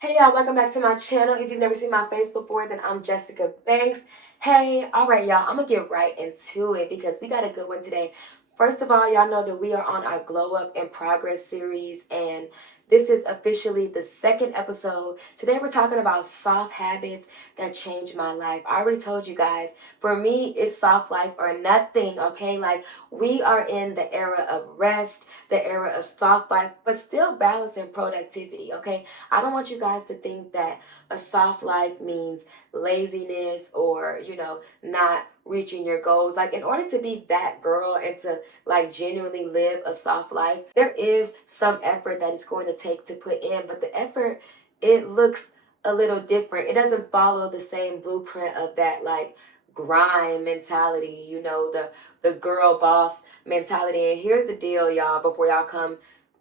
Hey y'all, welcome back to my channel. If you've never seen my face before, then I'm Jessyka Banks. Hey, all right, y'all, I'm gonna get right into it because we got a good one today. First of all, y'all know that we are on our Glow Up in Progress series, and this is officially the second episode. Today we're talking about soft habits that changed my life. I already told you guys, for me, it's soft life or nothing, okay? Like, we are in the era of rest, the era of soft life, but still balancing productivity, okay? I don't want you guys to think that a soft life means laziness or, not reaching your goals. Like, in order to be that girl and to like genuinely live a soft life, there is some effort that it's going to take to put in, but the effort, it looks a little different. It doesn't follow the same blueprint of that like grind mentality, the girl boss mentality. And here's the deal, y'all, before y'all come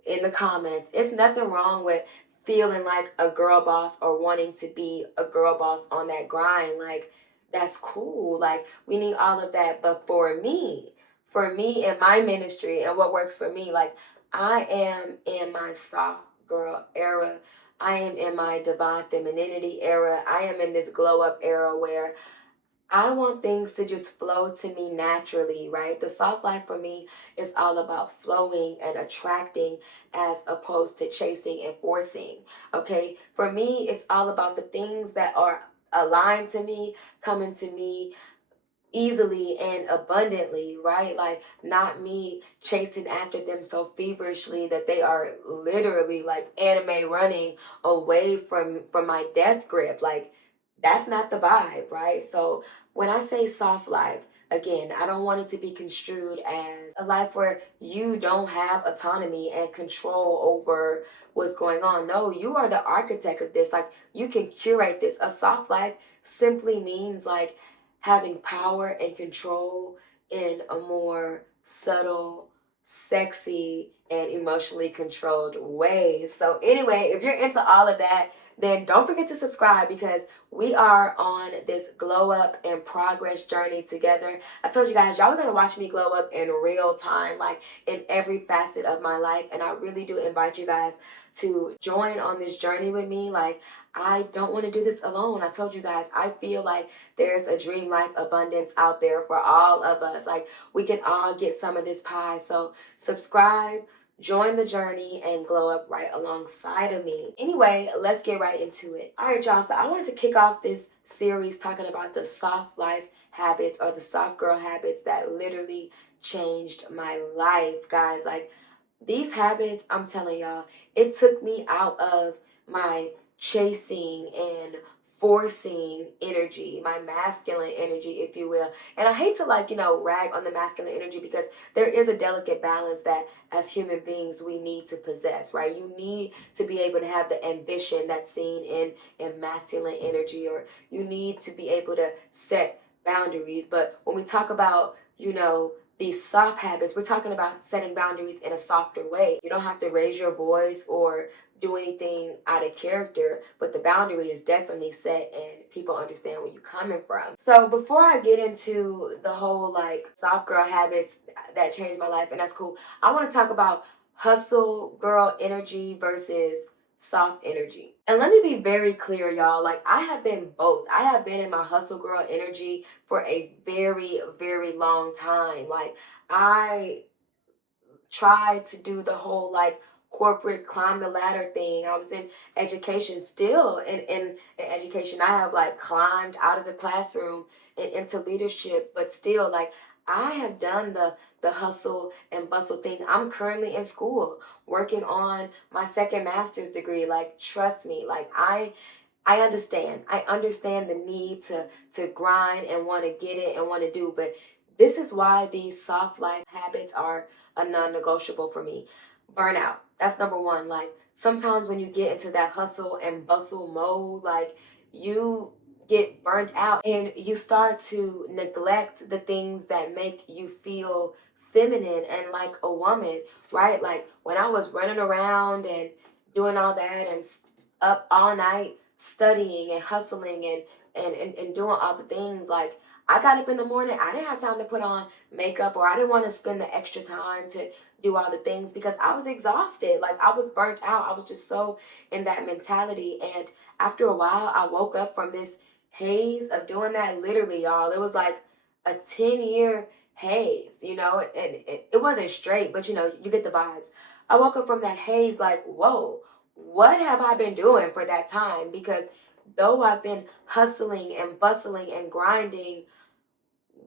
in the comments, it's nothing wrong with feeling like a girl boss or wanting to be a girl boss on that grind. Like, that's cool. Like, we need all of that. But for me and my ministry and what works for me, like, I am in my soft girl era. I am in my divine femininity era. I am in this glow up era where I want things to just flow to me naturally, right? The soft life for me is all about flowing and attracting as opposed to chasing and forcing. Okay? For me, it's all about the things that are aligned to me, coming to me easily and abundantly, right? Like, not me chasing after them so feverishly that they are literally like anime running away from my death grip. Like, that's not the vibe, right? So when I say soft life, again, I don't want it to be construed as a life where you don't have autonomy and control over what's going on. No, you are the architect of this. Like, you can curate this. A soft life simply means like having power and control in a more subtle, sexy, and emotionally controlled way. So, anyway, if you're into all of that, then don't forget to subscribe because we are on this glow up and progress journey together. I told you guys, y'all are going to watch me glow up in real time, like in every facet of my life. And I really do invite you guys to join on this journey with me. Like, I don't want to do this alone. I told you guys, I feel like there's a dream life abundance out there for all of us. Like, we can all get some of this pie. So subscribe, join the journey, and glow up right alongside of me. Anyway, let's get right into it. All right, y'all. So I wanted to kick off this series talking about the soft life habits or the soft girl habits that literally changed my life, guys. Like, these habits, I'm telling y'all, it took me out of my chasing and forcing energy, my masculine energy, if you will. And I hate to like, rag on the masculine energy because there is a delicate balance that as human beings we need to possess, right? You need to be able to have the ambition that's seen in masculine energy, or you need to be able to set boundaries. But when we talk about, these soft habits, we're talking about setting boundaries in a softer way. You don't have to raise your voice or do anything out of character, but the boundary is definitely set and people understand where you're coming from. So before I get into the whole like soft girl habits that changed my life, and that's cool, I want to talk about hustle girl energy versus soft energy. And let me be very clear, y'all. Like, I have been both. I have been in my hustle girl energy for a very, very long time. Like, I tried to do the whole like corporate climb the ladder thing. I was in education still in education. I have like climbed out of the classroom and into leadership, but still like I have done the hustle and bustle thing. I'm currently in school working on my second master's degree. Like, trust me, like I understand. I understand the need to grind and want to get it and want to do, but this is why these soft life habits are a non-negotiable for me. Burnout. That's number one. Like, sometimes when you get into that hustle and bustle mode, like, you get burnt out and you start to neglect the things that make you feel feminine and like a woman, right? Like, when I was running around and doing all that and up all night studying and hustling and doing all the things, like, I got up in the morning, I didn't have time to put on makeup, or I didn't want to spend the extra time to do all the things because I was exhausted. Like I was burnt out. I was just so in that mentality. And after a while, I woke up from this haze of doing that. Literally, y'all. It was like a 10-year haze, and it wasn't straight, but you get the vibes. I woke up from that haze like, whoa, what have I been doing for that time? Because though I've been hustling and bustling and grinding,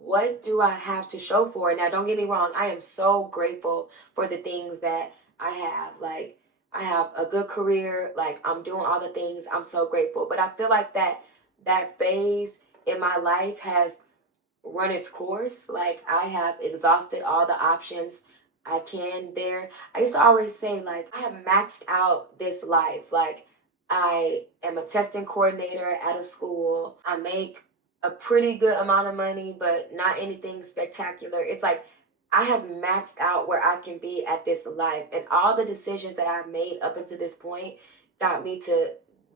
what do I have to show for it? Now, don't get me wrong, I am so grateful for the things that I have. Like, I have a good career, like I'm doing all the things. I'm so grateful. But I feel like that phase in my life has run its course. Like I have exhausted all the options I can there. I used to always say, like, I have maxed out this life. Like I am a testing coordinator at a school. I make a pretty good amount of money, but not anything spectacular. It's like I have maxed out where I can be at this life. And all the decisions that I've made up until this point got me to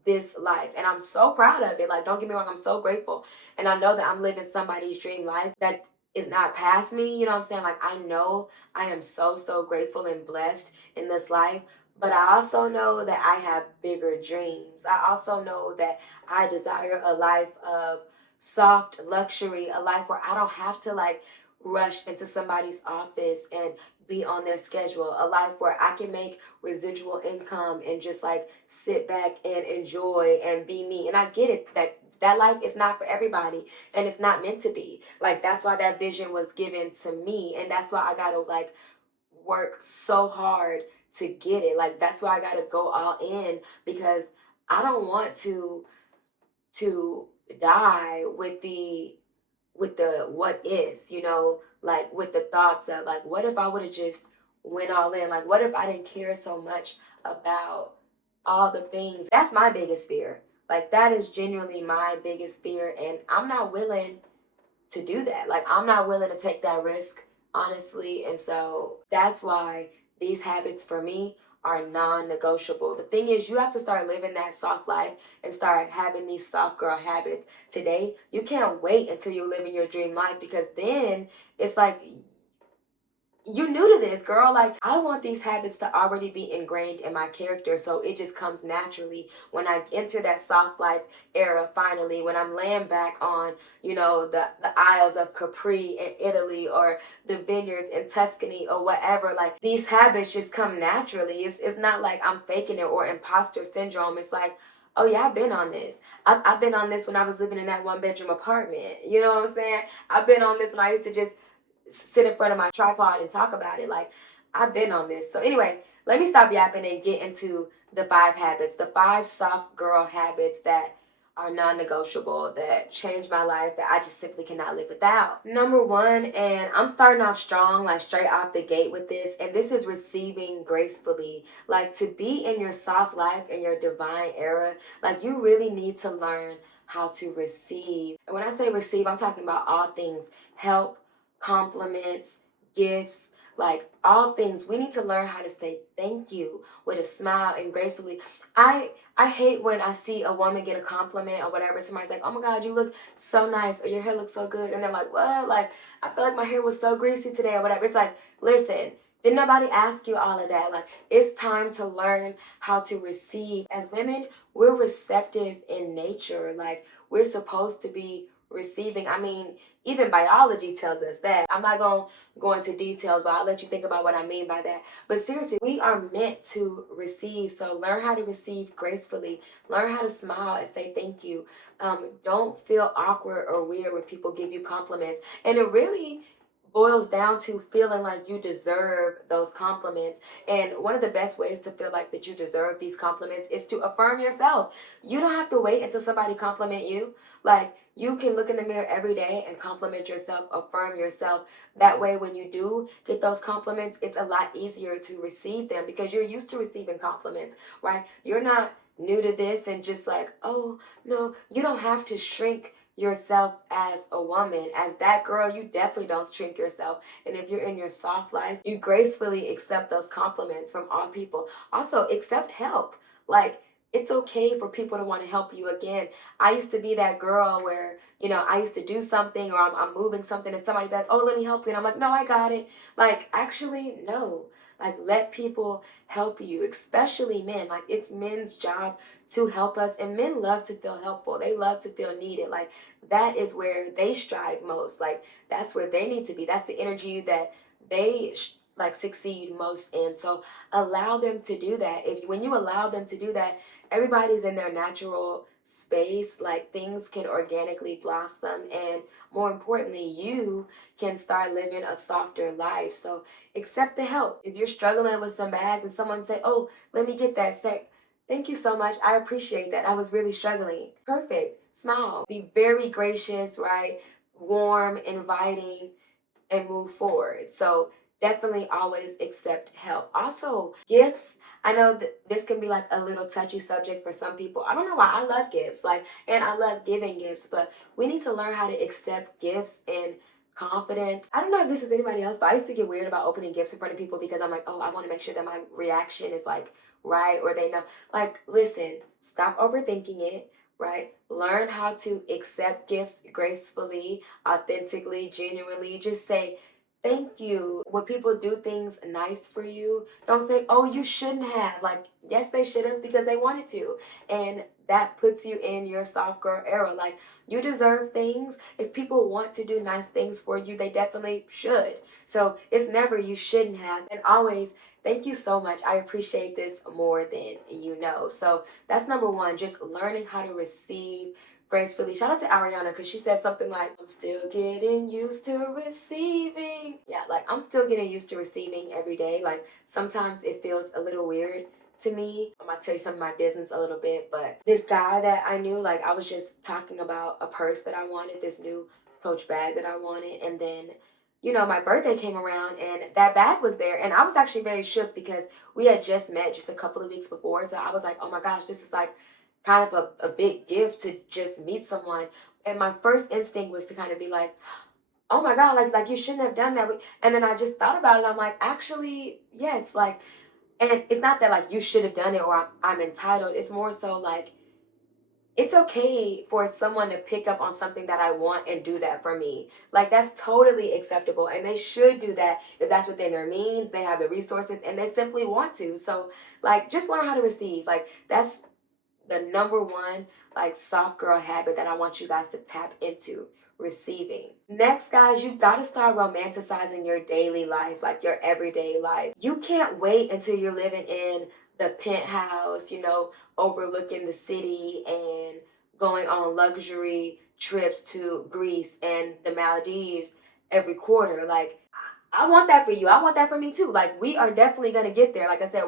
this life. And I'm so proud of it. Like, don't get me wrong, I'm so grateful. And I know that I'm living somebody's dream life that is not past me. You know what I'm saying? Like, I know I am so, so grateful and blessed in this life. But I also know that I have bigger dreams. I also know that I desire a life of soft luxury, a life where I don't have to like rush into somebody's office and be on their schedule, a life where I can make residual income and just like sit back and enjoy and be me. And I get it that life is not for everybody and it's not meant to be. Like that's why that vision was given to me, and that's why I got to like work so hard to get it. Like that's why I got to go all in, because I don't want to die with the what ifs, like with the thoughts of like, what if I would have just went all in? Like, what if I didn't care so much about all the things? That's my biggest fear. Like, that is genuinely my biggest fear. And I'm not willing to do that. Like, I'm not willing to take that risk, honestly. And so that's why these habits for me are non-negotiable. The thing is, you have to start living that soft life and start having these soft girl habits today. You can't wait until you're living your dream life, because then it's like you new to this, girl. Like, I want these habits to already be ingrained in my character, so it just comes naturally when I enter that soft life era. Finally, when I'm laying back on the isles of Capri in Italy, or the vineyards in Tuscany, or whatever, like these habits just come naturally. It's not like I'm faking it or imposter syndrome. It's like, oh yeah, I've been on this. I've been on this when I was living in that one bedroom apartment. You know what I'm saying? I've been on this when I used to just sit in front of my tripod and talk about it. Like, I've been on this. So anyway, let me stop yapping and get into the 5 habits, the 5 soft girl habits that are non-negotiable, that changed my life, that I just simply cannot live without. Number 1, and I'm starting off strong, like straight off the gate with this, and this is receiving gracefully. Like, to be in your soft life, in your divine era, like you really need to learn how to receive. And when I say receive, I'm talking about all things: help, compliments, gifts, like all things. We need to learn how to say thank you with a smile and gracefully. I hate when I see a woman get a compliment or whatever. Somebody's like, "Oh my God, you look so nice," or "Your hair looks so good," and they're like, "What? Like, I feel like my hair was so greasy today," or whatever. It's like, listen, did nobody ask you all of that? Like, it's time to learn how to receive. As women, we're receptive in nature. Like, we're supposed to be receiving. I mean, even biology tells us that. I'm not going to go into details, but I'll let you think about what I mean by that. But seriously, we are meant to receive. So learn how to receive gracefully. Learn how to smile and say thank you. Don't feel awkward or weird when people give you compliments. And it really boils down to feeling like you deserve those compliments. And one of the best ways to feel like that you deserve these compliments is to affirm yourself. You don't have to wait until somebody compliment you. Like, you can look in the mirror every day and compliment yourself, affirm yourself. That way, when you do get those compliments, it's a lot easier to receive them because you're used to receiving compliments, right? You're not new to this and just like, oh, no, you don't have to shrink yourself as a woman. As that girl, you definitely don't shrink yourself. And if you're in your soft life, you gracefully accept those compliments from all people. Also, accept help. Like, it's okay for people to want to help you. Again, I used to be that girl where, I used to do something, or I'm moving something and somebody be like, oh, let me help you. And I'm like, no, I got it. Like, actually, no. Like, let people help you, especially men. Like, it's men's job to help us. And men love to feel helpful. They love to feel needed. Like, that is where they strive most. Like, that's where they need to be. That's the energy that they like succeed most in. So allow them to do that. If when you allow them to do that, everybody's in their natural space. Like, things can organically blossom, and more importantly, you can start living a softer life. So accept the help. If you're struggling with some bags and someone say, oh, let me get that, say, thank you so much, I appreciate that, I was really struggling. Perfect. Smile. Be very gracious, right? Warm, inviting, and move forward. So definitely always accept help. Also, gifts. I know that this can be like a little touchy subject for some people. I don't know why. I love gifts, like, and I love giving gifts, but we need to learn how to accept gifts in confidence. I don't know if this is anybody else, but I used to get weird about opening gifts in front of people because I'm like, oh, I want to make sure that my reaction is like right, or they know. Like, listen, stop overthinking it, right? Learn how to accept gifts gracefully, authentically, genuinely. Just say, thank you. When people do things nice for you, don't say, oh, you shouldn't have. Like, yes, they should have because they wanted to. And that puts you in your soft girl era. Like, you deserve things. If people want to do nice things for you, they definitely should. So it's never you shouldn't have. And always, thank you so much. I appreciate this more than you know. So that's number one, just learning how to receive gracefully. Shout out to Ariana because she said something like, I'm still getting used to receiving. Yeah, like, I'm still getting used to receiving every day. Like, sometimes it feels a little weird to me. I'm gonna tell you some of my business a little bit, but this guy that I knew, like, I was just talking about a purse that I wanted, this new Coach bag that I wanted, and then my birthday came around and that bag was there. And I was actually very shook because we had just met just a couple of weeks before. So I was like, oh my gosh, this is like kind of a big gift to just meet someone. And my first instinct was to kind of be like, oh my God, like you shouldn't have done that. And then I just thought about it. I'm like, actually, yes. Like, and it's not that like you should have done it or I'm entitled. It's more so like, it's okay for someone to pick up on something that I want and do that for me. Like, that's totally acceptable. And they should do that if that's within their means, they have the resources, and they simply want to. So, like, just learn how to receive. Like, that's the number one, like, soft girl habit that I want you guys to tap into. Receiving. Next, guys, you got to start romanticizing your daily life, like your everyday life. You can't wait until you're living in the penthouse, overlooking the city and going on luxury trips to Greece and the Maldives every quarter. Like, I want that for you. I want that for me too. Like, we are definitely going to get there. Like I said,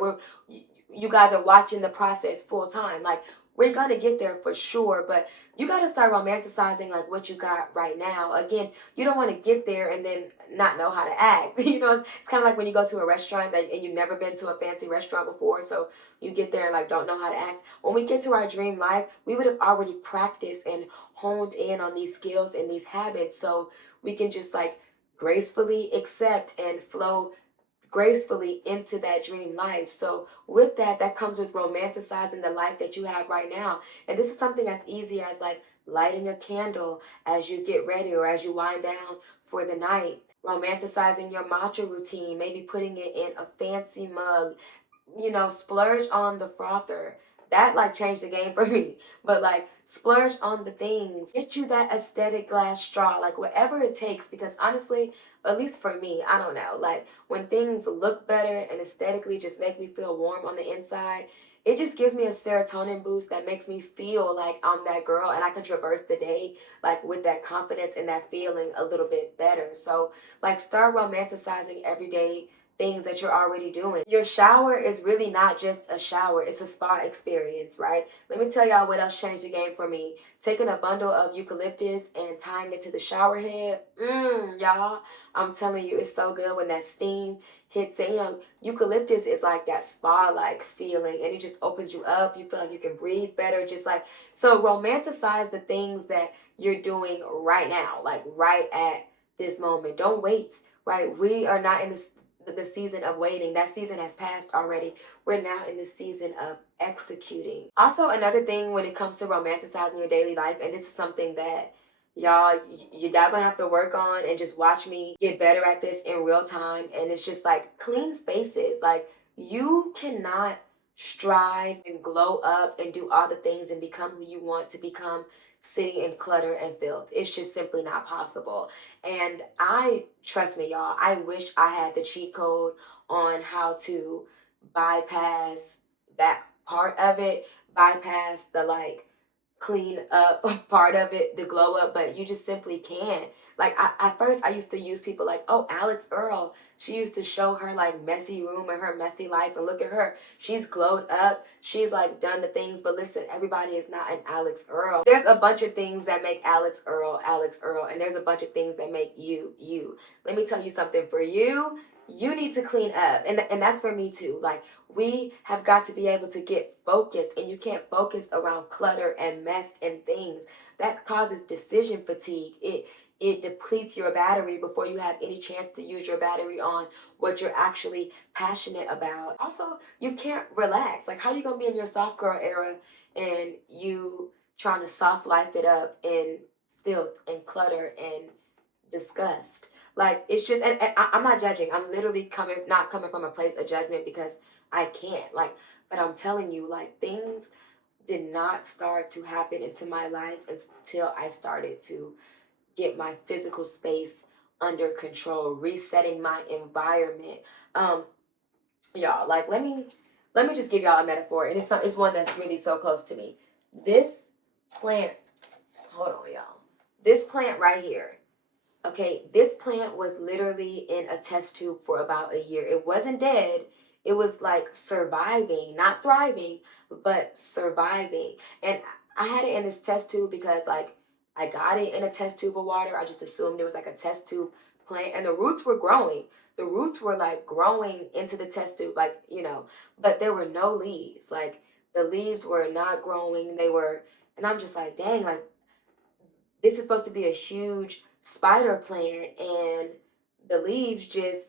you guys are watching the process full time. Like, we're going to get there for sure, but you got to start romanticizing like what you got right now. Again, you don't want to get there and then not know how to act. It's kind of like when you go to a restaurant and you've never been to a fancy restaurant before, so you get there and like don't know how to act. When we get to our dream life, we would have already practiced and honed in on these skills and these habits, so we can just like gracefully accept and flow gracefully into that dream life. So with that comes with romanticizing the life that you have right now. And this is something as easy as like lighting a candle as you get ready or as you wind down for the night. Romanticizing your matcha routine, maybe putting it in a fancy mug, splurge on the frother. That like changed the game for me. But like, splurge on the things. Get you that aesthetic glass straw, like whatever it takes. Because honestly, at least for me, I don't know. Like, when things look better and aesthetically just make me feel warm on the inside, it just gives me a serotonin boost that makes me feel like I'm that girl and I can traverse the day like with that confidence and that feeling a little bit better. So like, start romanticizing everyday things that you're already doing. Your shower is really not just a shower, it's a spa experience, right? Let me tell y'all what else changed the game for me. Taking a bundle of eucalyptus and tying it to the shower head. Y'all, I'm telling you, it's so good when that steam hits it. Eucalyptus is like that spa-like feeling, and it just opens you up. You feel like you can breathe better, just like, so romanticize the things that you're doing right now, like right at this moment. Don't wait, right? We are not in the season of waiting. That season has passed already. We're now in the season of executing. Also, another thing when it comes to romanticizing your daily life, and this is something that y'all gonna have to work on and just watch me get better at this in real time. And it's just like clean spaces. Like, you cannot strive and glow up and do all the things and become who you want to become sitting in clutter and filth. It's just simply not possible. And trust me, y'all, I wish I had the cheat code on how to bypass that part of it, bypass the like clean up part of it, the glow up, but you just simply can't. Like, at first I used to use people like, oh, Alex Earl, she used to show her like messy room and her messy life, and look at her, she's glowed up, she's like done the things. But listen, everybody is not an Alex Earl. There's a bunch of things that make Alex Earl, and there's a bunch of things that make you. Let me tell you something. For you need to clean up, and that's for me too. Like, we have got to be able to get focused, and you can't focus around clutter and mess and things. That causes decision fatigue. It depletes your battery before you have any chance to use your battery on what you're actually passionate about. Also, you can't relax. Like, how you gonna be in your soft girl era and you trying to soft life it up in filth and clutter and disgust? Like, it's just, and I'm not judging. I'm literally not coming from a place of judgment, because I can't. Like, but I'm telling you, like, things did not start to happen into my life until I started to get my physical space under control, resetting my environment. Y'all, like, let me just give y'all a metaphor, and it's one that's really so close to me. This plant, hold on, y'all. This plant right here. Okay, this plant was literally in a test tube for about a year. It wasn't dead. It was like surviving, not thriving, but surviving. And I had it in this test tube because, like, I got it in a test tube of water. I just assumed it was like a test tube plant, and the roots were growing. The roots were like growing into the test tube, like, but there were no leaves. Like, the leaves were not growing. And I'm just like, dang, like, this is supposed to be a huge spider plant, and the leaves just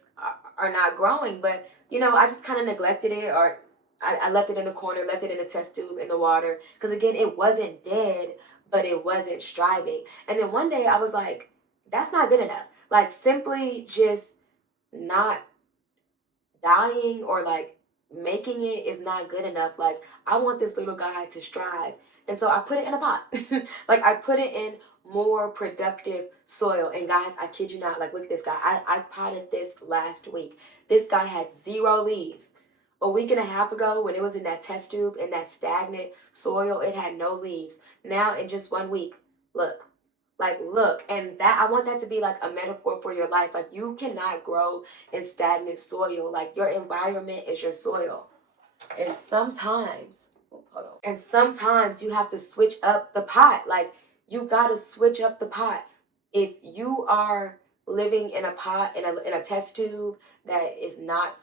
are not growing. But I just kind of neglected it, or I left it in the corner, left it in the test tube in the water, because again, it wasn't dead, but it wasn't striving. And then one day I was like, that's not good enough. Like, simply just not dying or like making it is not good enough. Like, I want this little guy to strive. And so I put it in a pot. Like, I put it in more productive soil. And guys, I kid you not, like, look at this guy. I potted this last week. This guy had 0 leaves. A week and a half ago, when it was in that test tube, in that stagnant soil, it had no leaves. Now, in just 1 week, look. Like, look. And that, I want that to be like a metaphor for your life. Like, you cannot grow in stagnant soil. Like, your environment is your soil. And sometimes you have to switch up the pot. Like, you got to switch up the pot. If you are living in a pot, in a test tube that is not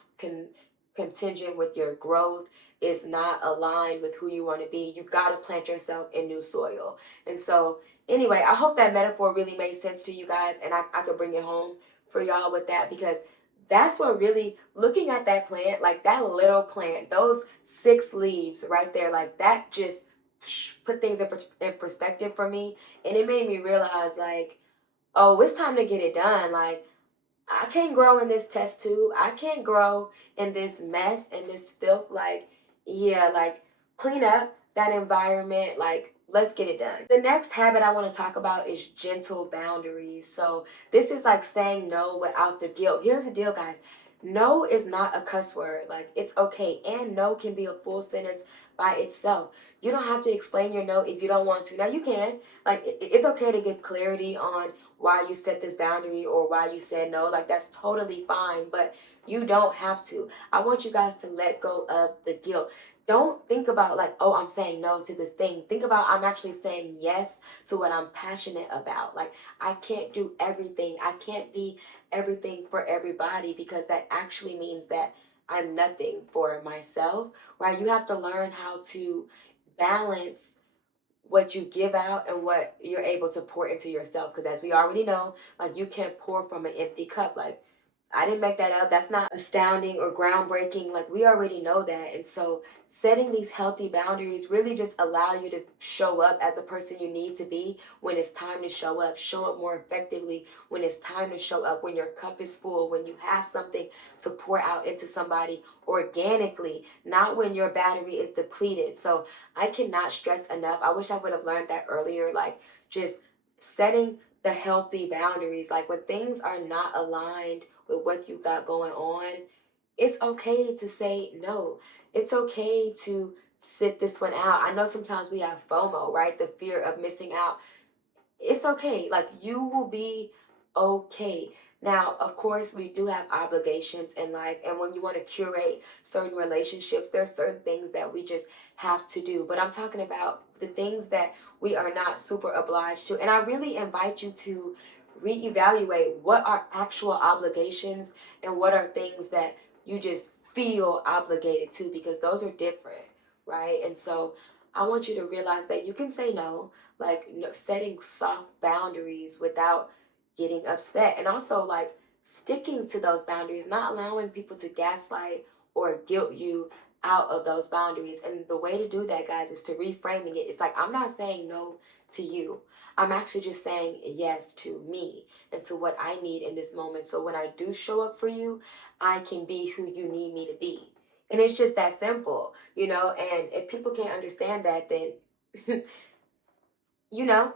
contingent with your growth, is not aligned with who you want to be, you got to plant yourself in new soil. And so, anyway, I hope that metaphor really made sense to you guys, and I could bring it home for y'all with that, because that's what really, looking at that plant, like that little plant, those 6 leaves right there, like that just put things in perspective for me. And it made me realize, like, oh, it's time to get it done. Like, I can't grow in this test tube. I can't grow in this mess and this filth. Like, yeah, like, clean up that environment. Like, let's get it done. The next habit I want to talk about is gentle boundaries. So this is like saying no without the guilt. Here's the deal, guys. No is not a cuss word. Like, it's okay. And no can be a full sentence by itself. You don't have to explain your no if you don't want to. Now, you can. Like, it's okay to give clarity on why you set this boundary or why you said no. Like, that's totally fine, but you don't have to. I want you guys to let go of the guilt. Don't think about, like, oh, I'm saying no to this thing. Think about, I'm actually saying yes to what I'm passionate about. Like, I can't do everything. I can't be everything for everybody, because that actually means that I'm nothing for myself, right? You have to learn how to balance what you give out and what you're able to pour into yourself. Because as we already know, like, you can't pour from an empty cup. Like, I didn't make that up. That's not astounding or groundbreaking. Like, we already know that. And so setting these healthy boundaries really just allow you to show up as the person you need to be when it's time to show up more effectively when it's time to show up, when your cup is full, when you have something to pour out into somebody organically, not when your battery is depleted. So I cannot stress enough. I wish I would have learned that earlier. Like, just setting the healthy boundaries. Like, when things are not aligned with what you got going on, it's okay to say no. It's okay to sit this one out. I know sometimes we have FOMO, right? The fear of missing out. It's okay. Like, you will be okay. Now, of course, we do have obligations in life, and when you want to curate certain relationships, there are certain things that we just have to do. But I'm talking about the things that we are not super obliged to. And I really invite you to reevaluate what are actual obligations and what are things that you just feel obligated to, because those are different, right? And so I want you to realize that you can say no, like, setting soft boundaries without getting upset, and also like sticking to those boundaries, not allowing people to gaslight or guilt you out of those boundaries. And the way to do that, guys, is to reframing it. It's like, I'm not saying no to you, I'm actually just saying yes to me and to what I need in this moment, so when I do show up for you, I can be who you need me to be. And it's just that simple, and if people can't understand that, then you know,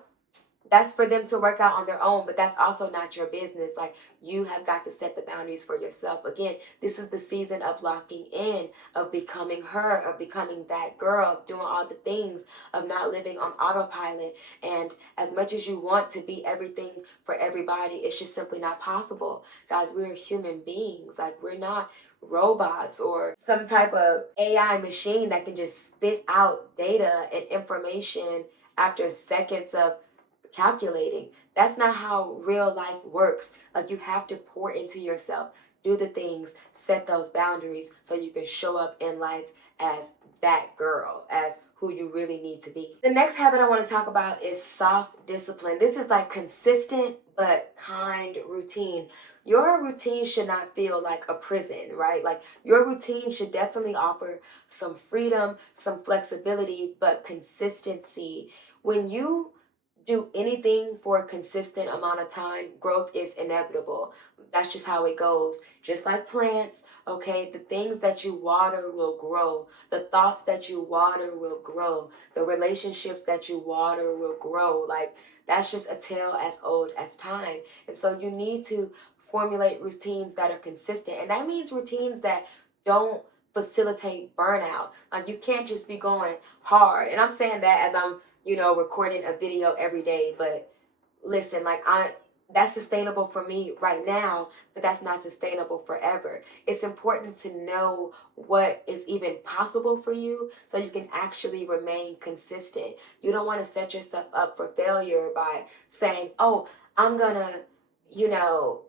that's for them to work out on their own, but that's also not your business. Like, you have got to set the boundaries for yourself. Again, this is the season of locking in, of becoming her, of becoming that girl, of doing all the things, of not living on autopilot. And as much as you want to be everything for everybody, it's just simply not possible. Guys, we're human beings. Like, we're not robots or some type of AI machine that can just spit out data and information after seconds of calculating. That's not how real life works. Like, you have to pour into yourself, do the things, set those boundaries so you can show up in life as that girl, as who you really need to be. The next habit I want to talk about is soft discipline. This is like consistent but kind routine. Your routine should not feel like a prison, right? Like, your routine should definitely offer some freedom, some flexibility, but consistency. When you do anything for a consistent amount of time, growth is inevitable. That's just how it goes. Just like plants, okay? The things that you water will grow. The thoughts that you water will grow. The relationships that you water will grow. Like, that's just a tale as old as time. And so you need to formulate routines that are consistent. And that means routines that don't facilitate burnout. Like, you can't just be going hard. And I'm saying that as I'm recording a video every day. But listen, like, that's sustainable for me right now, but that's not sustainable forever. It's important to know what is even possible for you so you can actually remain consistent. You don't want to set yourself up for failure by saying, oh, I'm gonna, you know,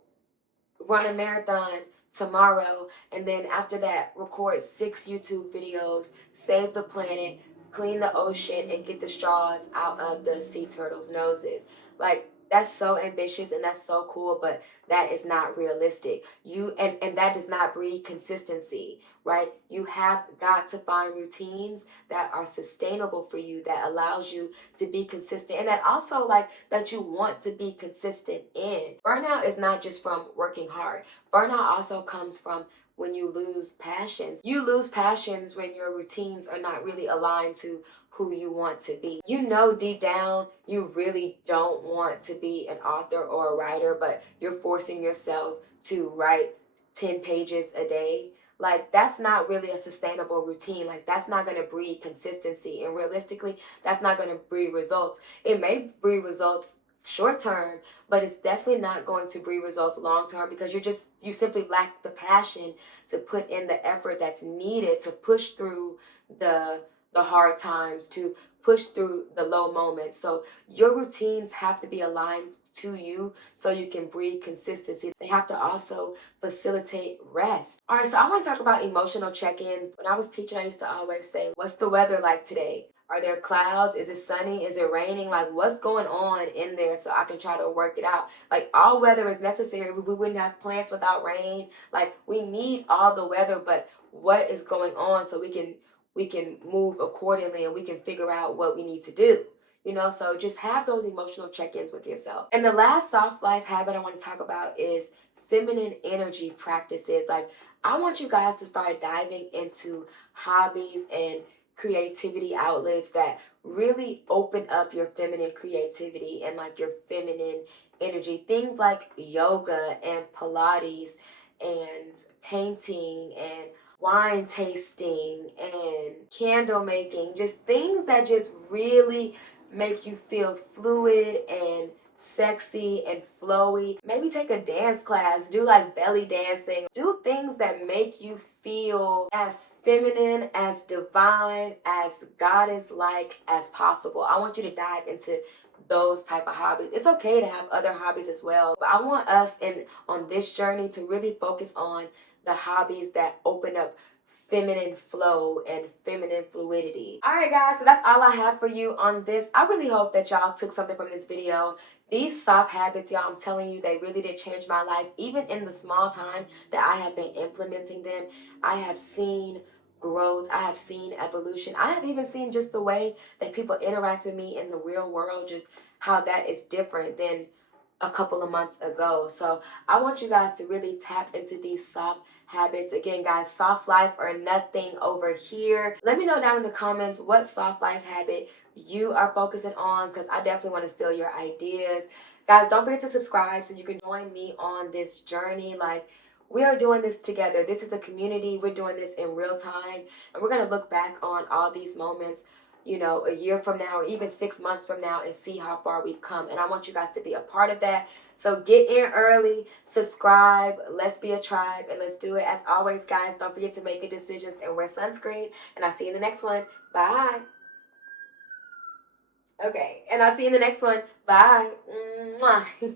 run a marathon tomorrow, and then after that record 6 YouTube videos, save the planet, clean the ocean, and get the straws out of the sea turtles' noses. Like, that's so ambitious and that's so cool, but that is not realistic. And that does not breed consistency, right? You have got to find routines that are sustainable for you, that allows you to be consistent, and that also, like, that you want to be consistent in. Burnout is not just from working hard. Burnout also comes from when you lose passions. You lose passions when your routines are not really aligned to who you want to be. You know, deep down, you really don't want to be an author or a writer, but you're forcing yourself to write 10 pages a day. Like, that's not really a sustainable routine. Like, that's not going to breed consistency. And realistically, that's not going to breed results. It may breed results short term, but it's definitely not going to breed results long term, because you simply lack the passion to put in the effort that's needed to push through the hard times, to push through the low moments. So your routines have to be aligned to you so you can breed consistency. They have to also facilitate rest. All right, so I want to talk about emotional check-ins. When I was teaching, I used to always say, what's the weather like today? Are there clouds? Is it sunny? Is it raining? Like, what's going on in there so I can try to work it out? Like, all weather is necessary. We wouldn't have plants without rain. Like, we need all the weather, but what is going on so we can move accordingly and we can figure out what we need to do. So just have those emotional check-ins with yourself. And the last soft life habit I want to talk about is feminine energy practices. Like, I want you guys to start diving into hobbies and creativity outlets that really open up your feminine creativity and like your feminine energy. Things like yoga and Pilates and painting and wine tasting and candle making, just things that just really make you feel fluid and sexy and flowy. Maybe take a dance class, do like belly dancing, do things that make you feel as feminine, as divine, as goddess like as possible. I want you to dive into those type of hobbies. It's okay to have other hobbies as well, but I want us on this journey to really focus on the hobbies that open up feminine flow and feminine fluidity. All right, guys, so that's all I have for you on this. I really hope that y'all took something from this video. These soft habits, y'all, I'm telling you, they really did change my life. Even in the small time that I have been implementing them, I have seen growth. I have seen evolution. I have even seen just the way that people interact with me in the real world, just how that is different than a couple of months ago. So I want you guys to really tap into these soft habits. Again, guys, soft life or nothing over here. Let me know down in the comments what soft life habit you are focusing on, because I definitely want to steal your ideas. Guys, don't forget to subscribe so you can join me on this journey. Like, we are doing this together. This is a community. We're doing this in real time. And we're going to look back on all these moments, a year from now or even 6 months from now and see how far we've come. And I want you guys to be a part of that. So get in early, subscribe, let's be a tribe, and let's do it. As always, guys, don't forget to make good decisions and wear sunscreen. And I'll see you in the next one. Bye. Okay, and I'll see you in the next one. Bye. Mwah.